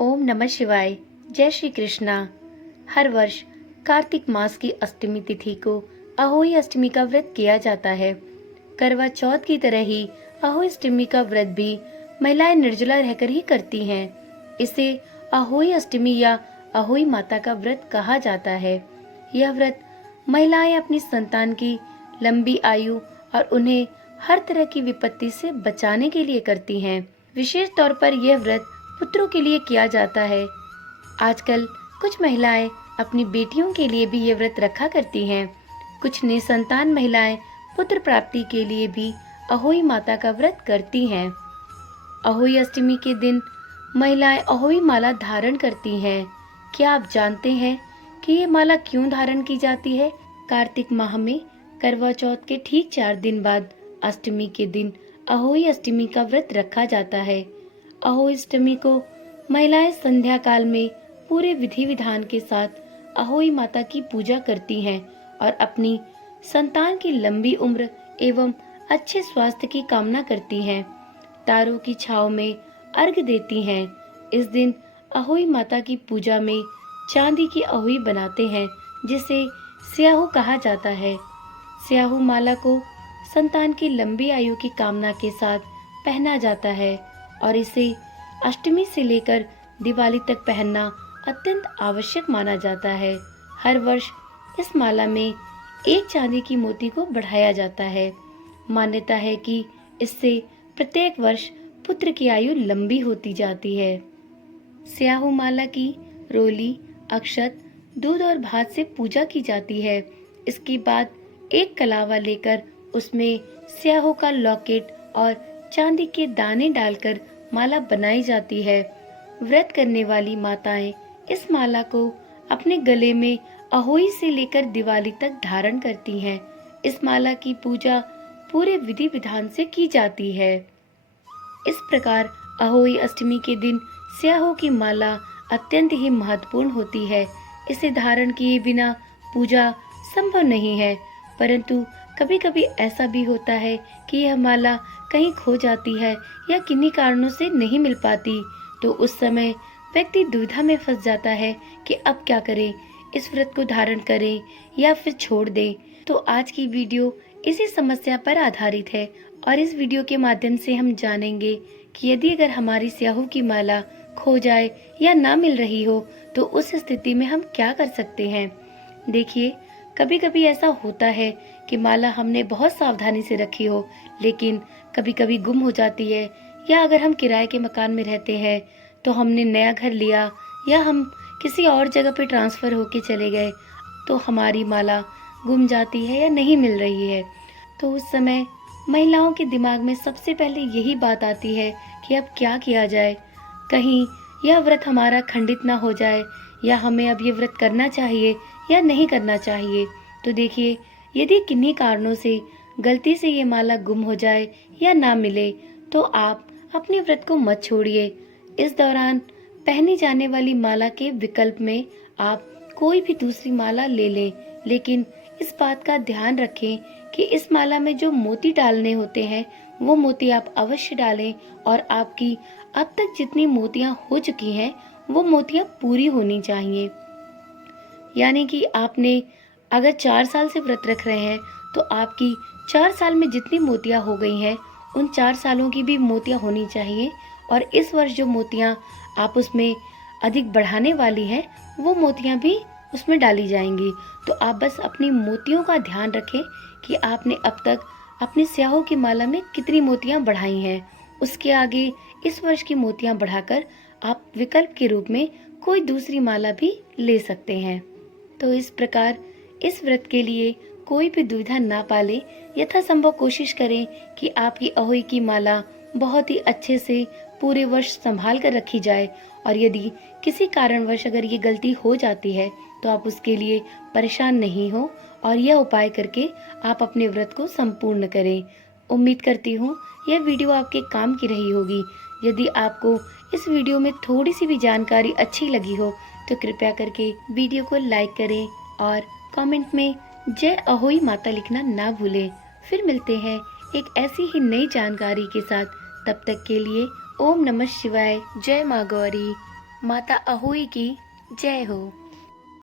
ओम नमः शिवाय। जय श्री कृष्णा। हर वर्ष कार्तिक मास की अष्टमी तिथि को अहोई अष्टमी का व्रत किया जाता है। करवा चौथ की तरह ही अहोई अष्टमी का व्रत भी महिलाएं निर्जला रहकर ही करती हैं। इसे अहोई अष्टमी या अहोई माता का व्रत कहा जाता है। यह व्रत महिलाएं अपनी संतान की लंबी आयु और उन्हें हर तरह की विपत्ति से बचाने के लिए करती हैं। विशेष तौर पर यह व्रत पुत्रों के लिए किया जाता है। आजकल कुछ महिलाएं अपनी बेटियों के लिए भी ये व्रत रखा करती हैं। कुछ निसंतान महिलाएं पुत्र प्राप्ति के लिए भी अहोई माता का व्रत करती हैं। अहोई अष्टमी के दिन महिलाएं अहोई माला धारण करती हैं। क्या आप जानते हैं कि ये माला क्यों धारण की जाती है? कार्तिक माह में करवा चौथ के ठीक 4 दिन बाद अष्टमी के दिन अहोई अष्टमी का व्रत रखा जाता है। अहोई अष्टमी को महिलाएं संध्या काल में पूरे विधि विधान के साथ अहोई माता की पूजा करती हैं और अपनी संतान की लंबी उम्र एवं अच्छे स्वास्थ्य की कामना करती हैं। तारों की छांव में अर्घ देती हैं। इस दिन अहोई माता की पूजा में चांदी की अहोई बनाते हैं, जिसे स्याहू कहा जाता है। स्याहू माला को संतान की लंबी आयु की कामना के साथ पहना जाता है और इसे अष्टमी से लेकर दिवाली तक पहनना अत्यंत आवश्यक माना जाता है। हर वर्ष इस माला में एक चांदी की मोती को बढ़ाया जाता है। मान्यता है कि इससे प्रत्येक वर्ष पुत्र की आयु लंबी होती जाती है। स्याहू माला की रोली, अक्षत, दूध और भात से पूजा की जाती है। इसके बाद एक कलावा लेकर उसमें स्याहू का लॉकेट और चांदी के दाने डालकर माला बनाई जाती है। व्रत करने वाली माताएं इस माला को अपने गले में अहोई से लेकर दिवाली तक धारण करती हैं। इस माला की पूजा पूरे विधि विधान से की जाती है। इस प्रकार अहोई अष्टमी के दिन स्याहू की माला अत्यंत ही महत्वपूर्ण होती है। इसे धारण किए बिना पूजा संभव नहीं है, परंतु कभी कभी ऐसा भी होता है कि यह माला कहीं खो जाती है या किन्हीं कारणों से नहीं मिल पाती, तो उस समय व्यक्ति दुविधा में फंस जाता है कि अब क्या करें, इस व्रत को धारण करें या फिर छोड़ दें। तो आज की वीडियो इसी समस्या पर आधारित है और इस वीडियो के माध्यम से हम जानेंगे कि यदि अगर हमारी स्याहू की माला खो जाए या ना मिल रही हो तो उस स्थिति में हम क्या कर सकते हैं। देखिए, कभी कभी ऐसा होता है कि माला हमने बहुत सावधानी से रखी हो, लेकिन कभी कभी गुम हो जाती है, या अगर हम किराए के मकान में रहते हैं तो हमने नया घर लिया या हम किसी और जगह पे ट्रांसफर होके चले गए तो हमारी माला गुम जाती है या नहीं मिल रही है। तो उस समय महिलाओं के दिमाग में सबसे पहले यही बात आती है कि अब क्या किया जाए, कहीं यह व्रत हमारा खंडित ना हो जाए, या हमें अब ये व्रत करना चाहिए या नहीं करना चाहिए। तो देखिए, यदि किन्हीं कारणों से गलती से ये माला गुम हो जाए या ना मिले तो आप अपने व्रत को मत छोड़िए। इस दौरान पहनी जाने वाली माला के विकल्प में आप कोई भी दूसरी माला ले लें, लेकिन इस बात का ध्यान रखें कि इस माला में जो मोती डालने होते हैं वो मोती आप अवश्य डालें और आपकी अब तक जितनी मोतियां हो चुकी हैं वो मोतियां पूरी होनी चाहिए। यानी कि आपने अगर 4 साल से व्रत रख रहे हैं तो आपकी 4 साल में जितनी मोतियां हो गई हैं उन 4 सालों की भी मोतियां होनी चाहिए, और इस वर्ष जो मोतियां आप उसमें अधिक बढ़ाने वाली हैं वो मोतियां भी उसमें डाली जाएंगी। तो आप बस अपनी मोतियों का ध्यान रखें कि आपने अब तक अपनी स्याहू की माला में कितनी मोतियां बढ़ाई हैं। उसके आगे इस वर्ष की मोतियां बढ़ाकर आप विकल्प के रूप में कोई दूसरी माला भी ले सकते हैं। तो इस प्रकार इस व्रत के लिए कोई भी दुविधा ना पाले, यथासंभव कोशिश करें कि आपकी अहोई की माला बहुत ही अच्छे से पूरे वर्ष संभाल कर रखी जाए, और यदि किसी कारणवश अगर ये गलती हो जाती है तो आप उसके लिए परेशान नहीं हो और यह उपाय करके आप अपने व्रत को संपूर्ण करें। उम्मीद करती हूँ यह वीडियो आपके काम की रही होगी। यदि आपको इस वीडियो में थोड़ी सी भी जानकारी अच्छी लगी हो तो कृपया करके वीडियो को लाइक करें और कमेंट में जय अहोई माता लिखना ना भूलें। फिर मिलते हैं एक ऐसी ही नई जानकारी के साथ। तब तक के लिए ओम नमः शिवाय। जय माँ गौरी। माता अहोई की जय हो।